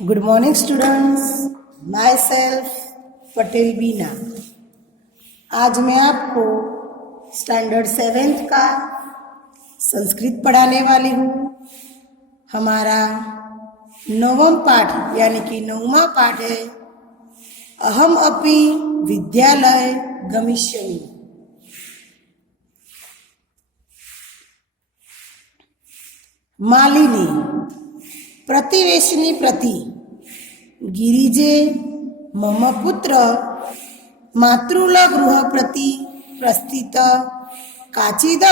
Good morning students, myself Patel Bina. आज मैं आपको स्टैंडर्ड 7th का संस्कृत पढ़ाने वाली हूँ। हमारा 9वां पाठ यानी कि 9वां पाठ है अहम अपि विद्यालय गमिष्यामि। मालिनी प्रतिवेशिनी प्रति गिरिजे मम पुत्र मातृल गृह प्रति प्रस्थित काचिद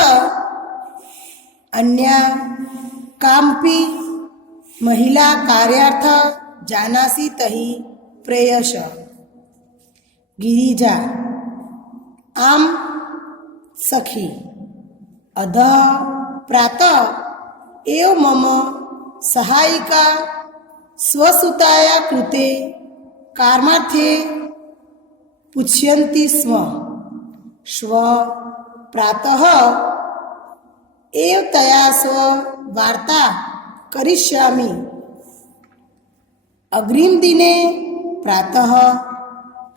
अन्या कामपि महिला कार्यार्थ जानासि तहि प्रेयस। गिरिजा आम सखी अध प्रातः एव मम सहायिका स्वसुताया कृते कार्मार्थे पुष्यन्ति स्म। श्व प्रातः एव तया स्व वार्ता करिष्यामि। अग्रिमदिने प्रातः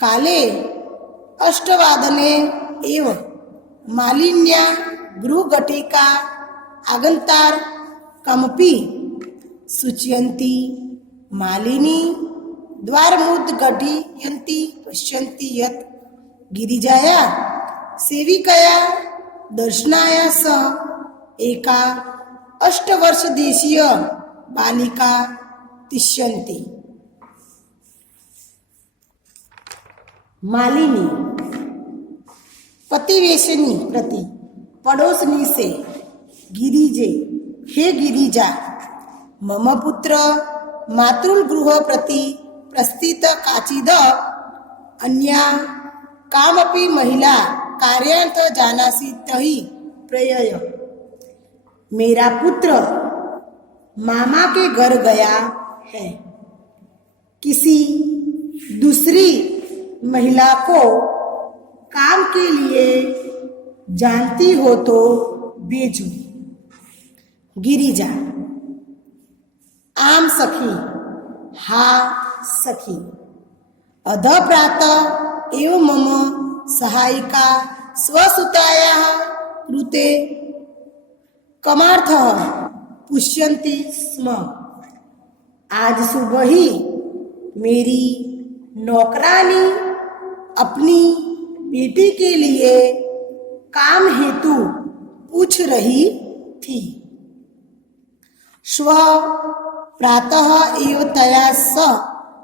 काले 8:00 एव मालिन्या गृहघटिका आगन्तार कमपि सूचयन्ति। मालिनी द्वारमुद्घाटयन्ती पश्यन्ति यत् गिरिजाया सेविकया दर्शनाय सह एका 8 वर्षदेशीय बालिका तिष्ठन्ति। मालिनी प्रतिवेशिनी प्रति पड़ोसनी से गिरिजे हे गिरिजा मम पुत्र मातृल गृह प्रति प्रस्थित काचिद अन्या कामपि महिला कार्यार्थ जानासि तहि प्रेयय। मेरा पुत्र मामा के घर गया है, किसी दूसरी महिला को काम के लिए जानती हो तो भेजो। गिरिजा आम सखी हा सखी अध प्रातः एव मम सहायिका स्वसुतायाः कृते कमार्थः पुष्यन्ति स्म। आज सुबह ही मेरी नौकरानी अपनी बेटी के लिए काम हेतु पूछ रही थी। श्व प्रातः एव तया सह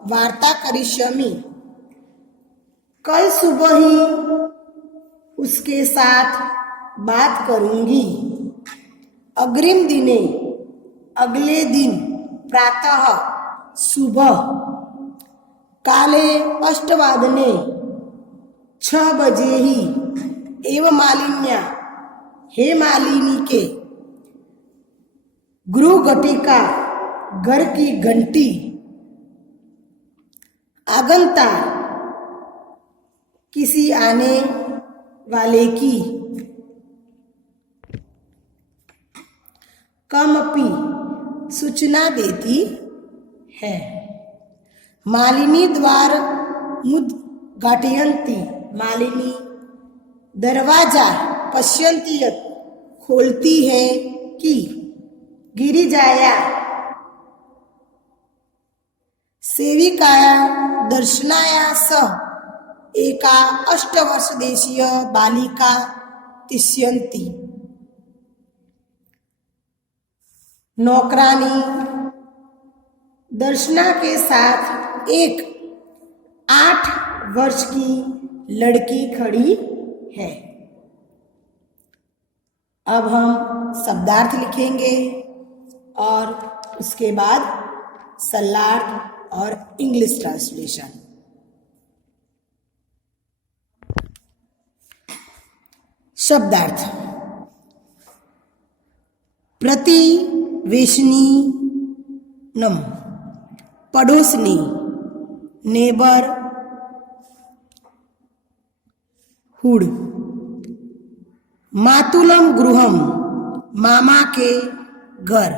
वार्ता करिष्यामि। कल सुबह ही उसके साथ बात करूंगी। अग्रिम दिने अगले दिन प्रातः सुबह काले 8:00 6 बजे ही एवं मालिन्या हे मालिनी के गृह घटिका घर की घंटी आगंता किसी आने वाले की कमपि सूचना देती है। मालिनी द्वार मुद्घाटयन्ति मालिनी दरवाजा पश्यन्ति यत् खोलती है कि गिरिजाया सेविकाया दर्शनाया सह एका 8 वर्षदेशीय बालिका तिष्ठन्ति। नौकरानी दर्शना के साथ एक 8 वर्ष की लड़की खड़ी है। अब हम शब्दार्थ लिखेंगे और उसके बाद सलार्थ और इंग्लिश ट्रांसलेशन। शब्दार्थ प्रतिवेशिनी नम पड़ोसनी नेबर हुड। मातुलम गृहम मामा के घर।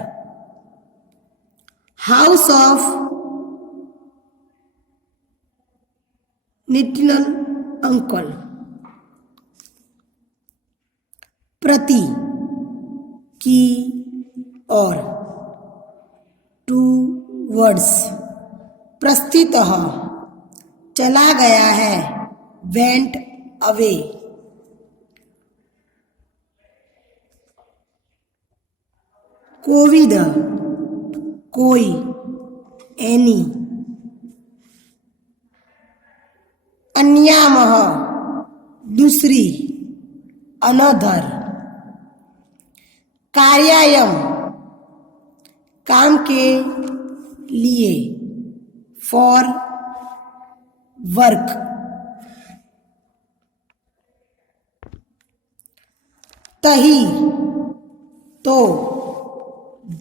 हाउस ऑफ निटिनल अंकल। प्रति की और टू वर्ड्स प्रस्थितः चला गया है वेंट अवे। कोविद कोई एनी। अन्यामः दूसरी अनदर। कार्यायम काम के लिए फॉर वर्क। तही तो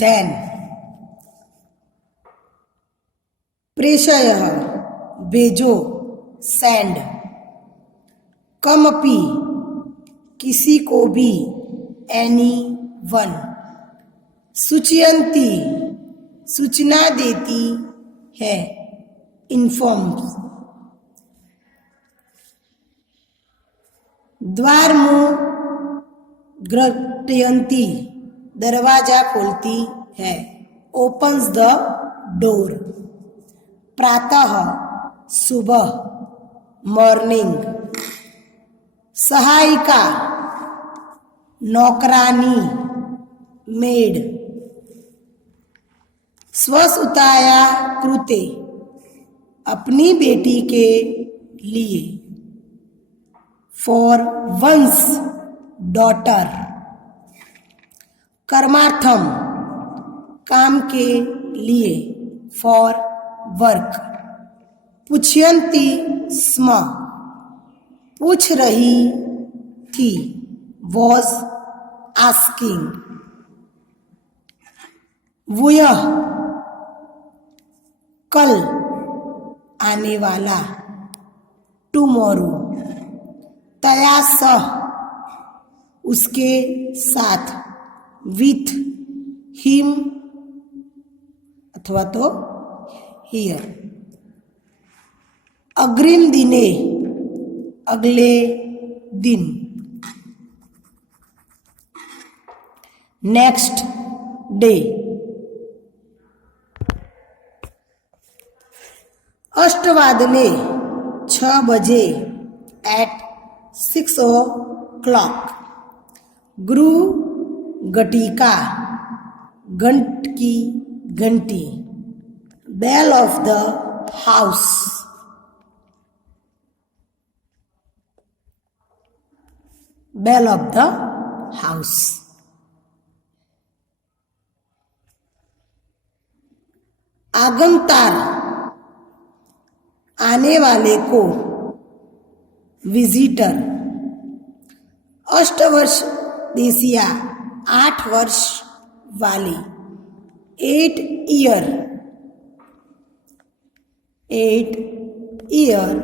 देन। प्रेषयः भेजो सेंड। कमपि किसी को भी एनी वन। सूचयन्ती सूचना देती है इन्फॉर्म्स। द्वारमुद्घटयन्ती दरवाजा खोलती है ओपन्स द डोर। प्रातः सुबह मॉर्निंग। सहायिका नौकरानी मेड। स्वसुताया कृते अपनी बेटी के लिए फॉर वंस डॉटर। कर्मार्थम काम के लिए फॉर वर्क। पुछयन्ती स्म पूछ रही थी वॉज आस्किंग। वह कल आने वाला टुमारो। तया सह उसके साथ। विथ हिम अथवा तो हियर। अग्रिम दिने अगले दिन। Next day. अष्टवादने 6 बजे एट 6 o'clock। गुरु घटिका घंट की घंटी। Bell of the house. Bell of the house. आगंतार आने वाले को विजिटर। अष्टवर्ष देसिया 8 वर्ष वाली 8 ईयर। 8 year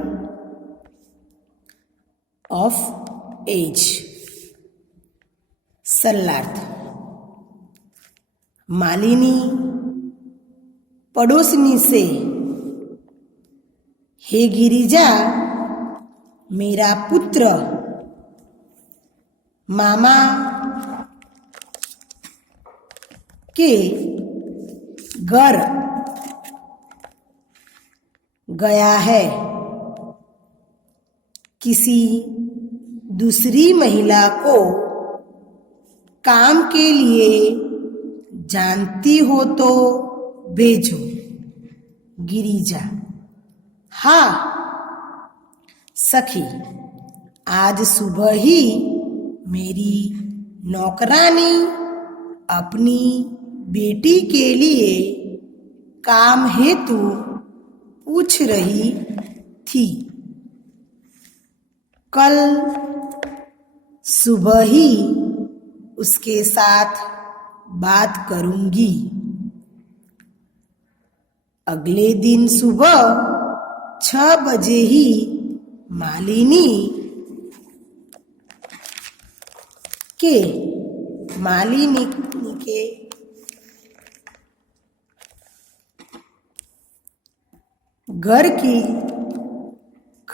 of age. सरलार्थ। मालिनी पड़ोसनी से हे गिरिजा मेरा पुत्र मामा के घर गया है। किसी दूसरी महिला को काम के लिए जानती हो तो भेजो। गिरिजा हाँ सखी आज सुबह ही मेरी नौकरानी अपनी बेटी के लिए काम हेतु पूछ रही थी। कल सुबह ही उसके साथ बात करूंगी। अगले दिन सुबह 6 बजे ही मालिनी के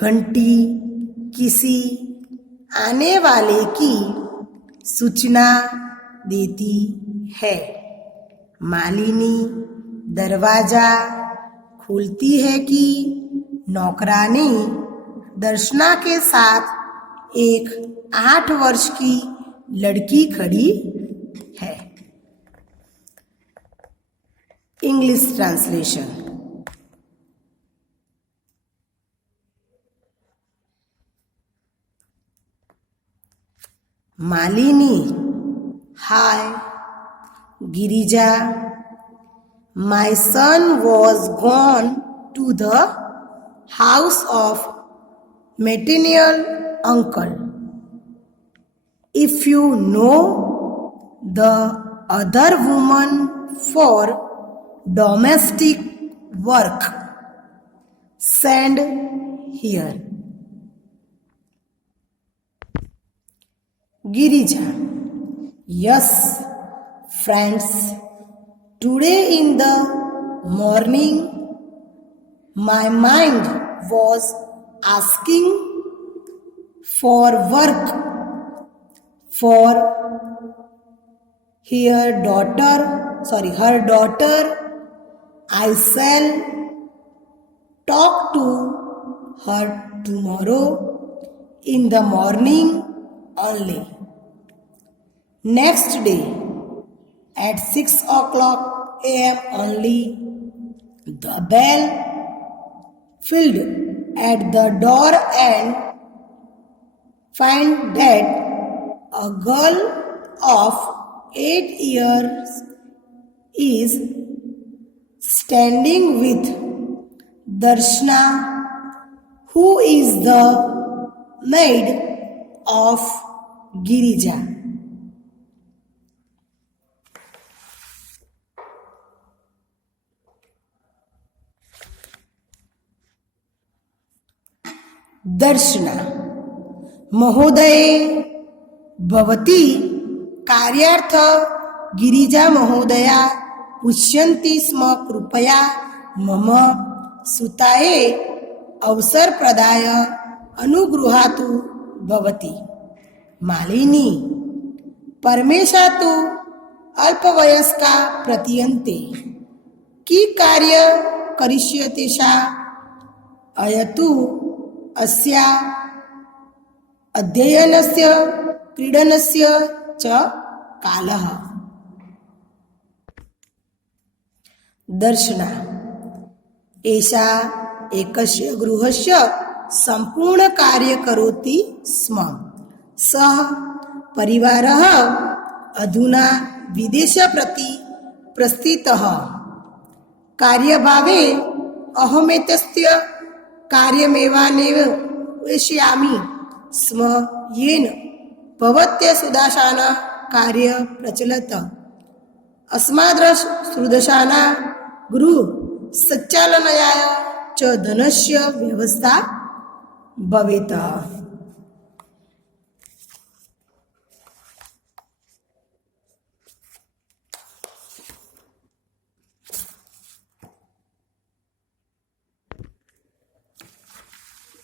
घंटी किसी आने वाले की सूचना देती है। मालिनी दरवाजा खोलती है कि नौकरानी दर्शना के साथ एक 8 वर्ष की लड़की खड़ी है। English translation. Malini, hi Girija, my son was gone to the house of maternal uncle. If you know the other woman for domestic work, send here. Girija, yes, friends, today in the morning my mind was asking for work for her daughter. I shall talk to her tomorrow in the morning only. Next day at 6 o'clock a.m. only, the bell filled at the door and find that a girl of 8 years is standing with Darshana, who is the maid of Girija. दर्शना, महोदये भवती कार्यार्थ गिरिजा महोदया पुष्यन्ति स्म, कृपया मम सुताये अवसरप्रदाय अनुगृहातु भवती. मालिनी, परमेशा तु अल्पवयस्का प्रतीयन्ते, कि कार्य करिष्यते सा अयतु अस्या अध्ययनस्य क्रीडनस्य च कालः. दर्शना, एषा एकस्य गृहस्य सम्पूर्ण कार्य करोति स्म. सः परिवारः अधुना विदेशप्रति प्रस्थितः. कार्यभावे अहमेतस्य कार्यमेवानेव वेश्यामि स्म, येन भवत्य सुदर्शना कार्य प्रचलत. अस्माद्रसुदर्शना गृह सञ्चालनाय च धनस्य व्यवस्था भवेत्.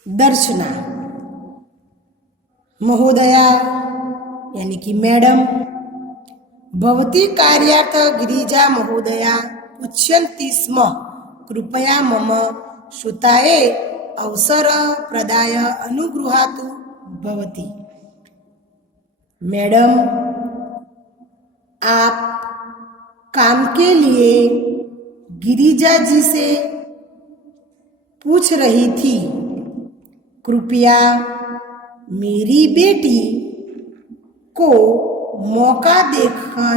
दर्शना, महोदया यानी कि मैडम, भवती कार्यार्थ गिरिजा महोदया पुष्यन्ति स्म, कृपया मम सुताये अवसर प्रदाय अनुगृहातु भवती. मैडम, आप काम के लिए गिरिजा जी से पूछ रही थी. कृपया मेरी बेटी को मौका देकर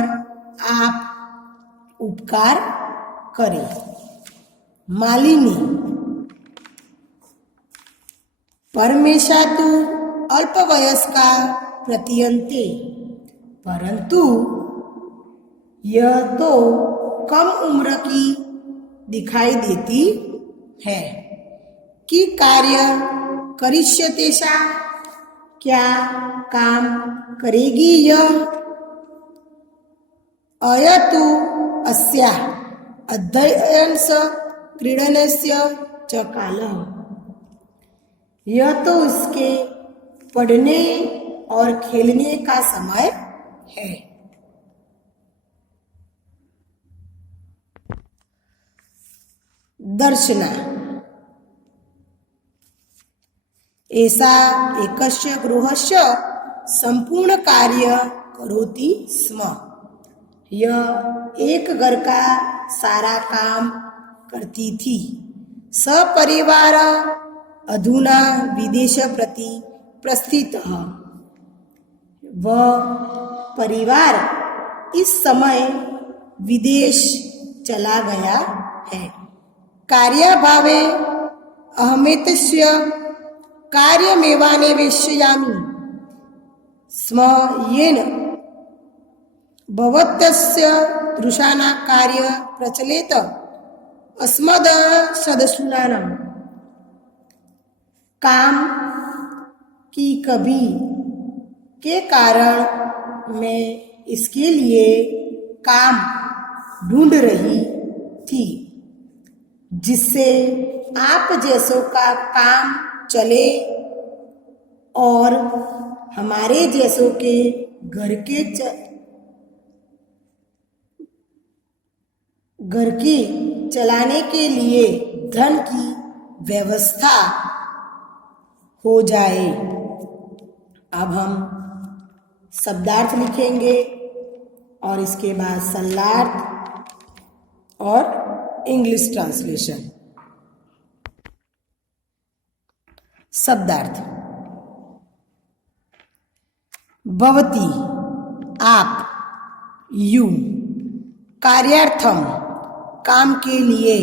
आप उपकार करें. मालिनी, परमेशा तो अल्पवयस्का प्रतीयन्ते, परंतु यह तो कम उम्र की दिखाई देती है. कि कार्य करिष्यते सा, क्या काम करेगी यह. अयतु अस्या अध्ययनस्य क्रीडनस्य च कालः. यह तो उसके पढ़ने और खेलने का समय है। दर्शना एषा एकस्य गृहस्य संपूर्ण कार्य करोति स्म। यह एक घर का सारा काम करती थी। सपरिवार अधुना विदेश प्रति प्रस्थितः। वह परिवार इस समय विदेश चला गया है। कार्याभावे अहमेतस्य कार्यमेवान्वेषयामि स्म येन भवतस्य दृशाना कार्य प्रचलेत अस्मद् सदस्यूनां। काम की कभी के कारण मैं इसके लिए काम ढूंढ रही थी जिससे आप जैसों का काम चले और हमारे जैसों के घर की चलाने के लिए धन की व्यवस्था हो जाए। अब हम शब्दार्थ लिखेंगे और इसके बाद सल्लार्थ और इंग्लिश ट्रांसलेशन। शब्दार्थ भवती आप, यू, कार्यार्थम काम के लिए,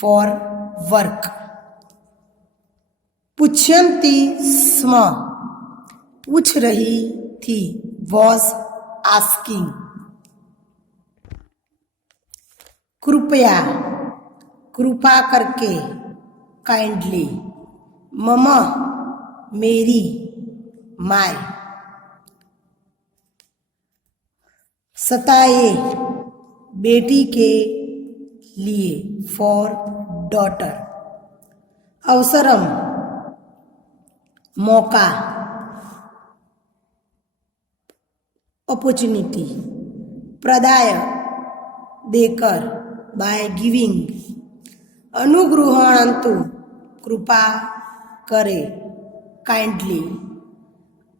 फॉर वर्क, पुच्छन्ति स्म पूछ रही थी, वॉज आस्किंग, कृपया कृपा करके, काइंडली, मम मेरी, माय, सताए बेटी के लिए, फॉर डॉटर, अवसरम मौका, अपॉर्चुनिटी, प्रदाय देकर, बाय गिविंग, अनुगृहणन्तु कृपा करे, काइंडली,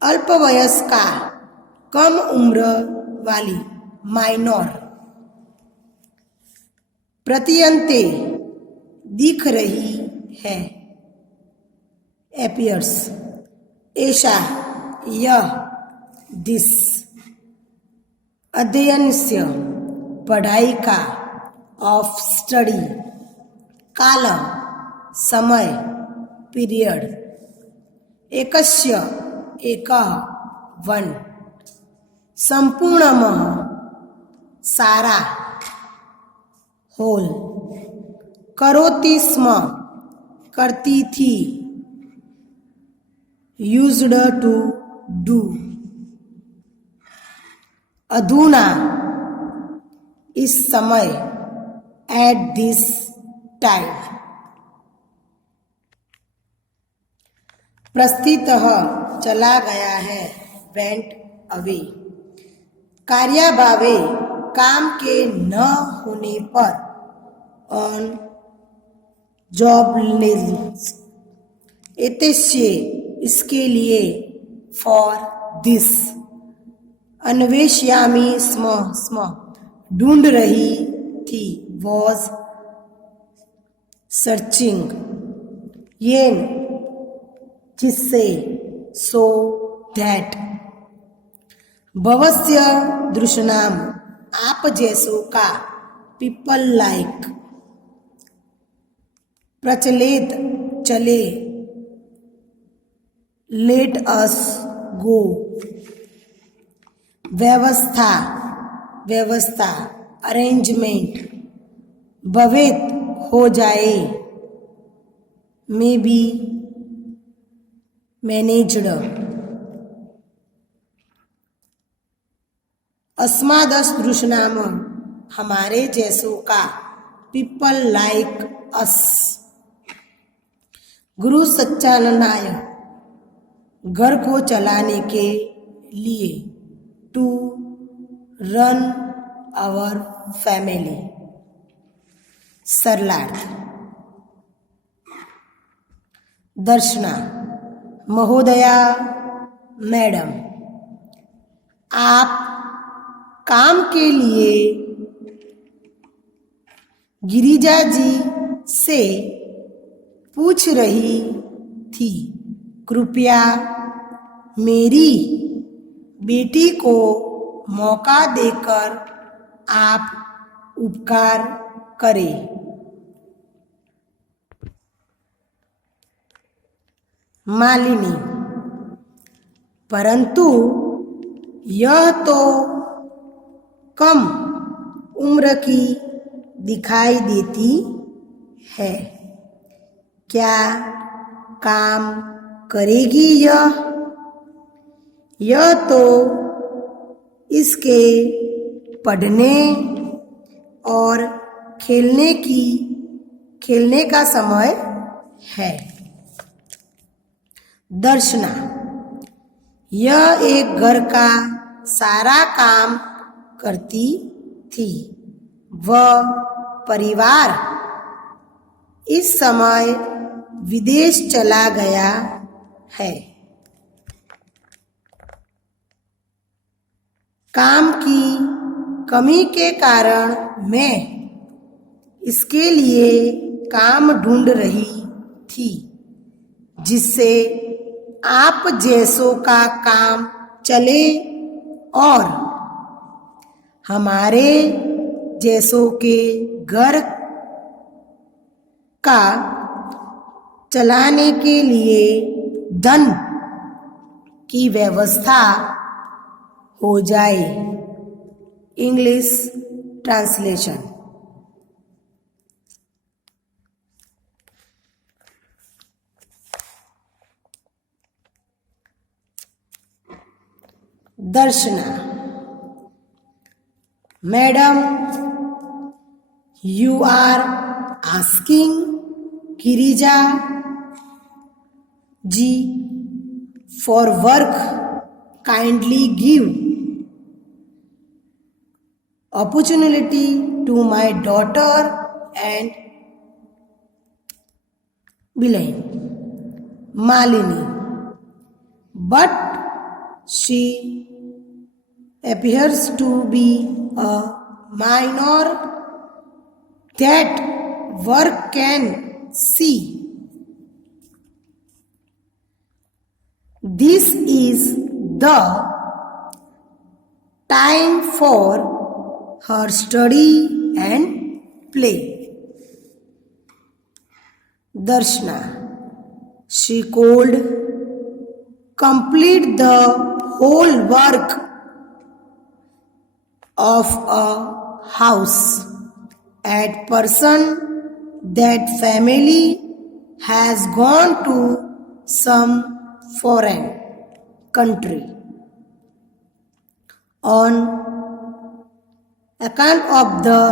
अल्पवयस्का कम उम्र वाली, माइनर, प्रतीयन्ते दिख रही है, एपियर्स, ऐसा यह, दिस, अध्ययनस्य पढ़ाई का, ऑफ स्टडी, काल समय, पीरियड, एकस्य एकः वन, संपूर्णतः सारा, होल, करोति स्म करती थी, यूज्ड टू डू, अधुना इस समय, एट दिस टाइम, प्रस्थितः चला गया है, वेंट अवे, कार्याभावे काम के न होने पर, ऑन जॉबलेस, एतस्य इसके लिए, फॉर दिस, अन्वेषयामि स्म ढूंढ रही थी, वॉज सर्चिंग, येन जिससे, सो दैट, भवस्य दृशनाम आप जैसों का, पीपल लाइक, प्रचलित चले, लेट अस गो, व्यवस्था व्यवस्था, अरेंजमेंट, भवेत हो जाए, मे बी मैनेज्ड, अस्मादसदृशनाम हमारे जैसों का, पीपल लाइक अस, गुरु सच्चाननाय, घर को चलाने के लिए, टू रन आवर फैमिली। सरलार्थ। दर्शना, महोदया, मैडम, आप काम के लिए गिरिजा जी से पूछ रही थी, कृपया मेरी बेटी को मौका देकर आप उपकार करें। मालिनी, परंतु यह तो कम उम्र की दिखाई देती है, क्या काम करेगी यह तो इसके पढ़ने और खेलने का समय है। दर्शना, यह एक घर का सारा काम करती थी। वह परिवार इस समय विदेश चला गया है। काम की कमी के कारण मैं इसके लिए काम ढूंढ रही थी, जिससे आप जैसों का काम चले और हमारे जैसों के घर का चलाने के लिए धन की व्यवस्था हो जाए। English translation. Darshana, madam, you are asking Girija ji for work. Kindly give opportunity to my daughter and Bilain. Malini, but she appears to be a minor that work can see. This is the time for her study and play. Darshana, she could complete the whole work of a house. At present, that family has gone to some foreign country on account of the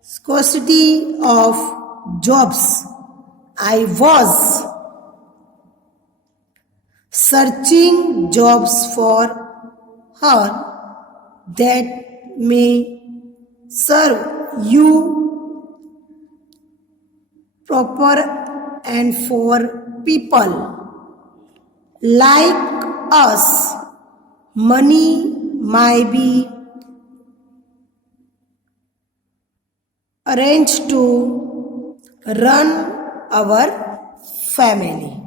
scarcity of jobs. I was searching jobs for her that may serve you proper and for people like us. Money might be arranged to run our family.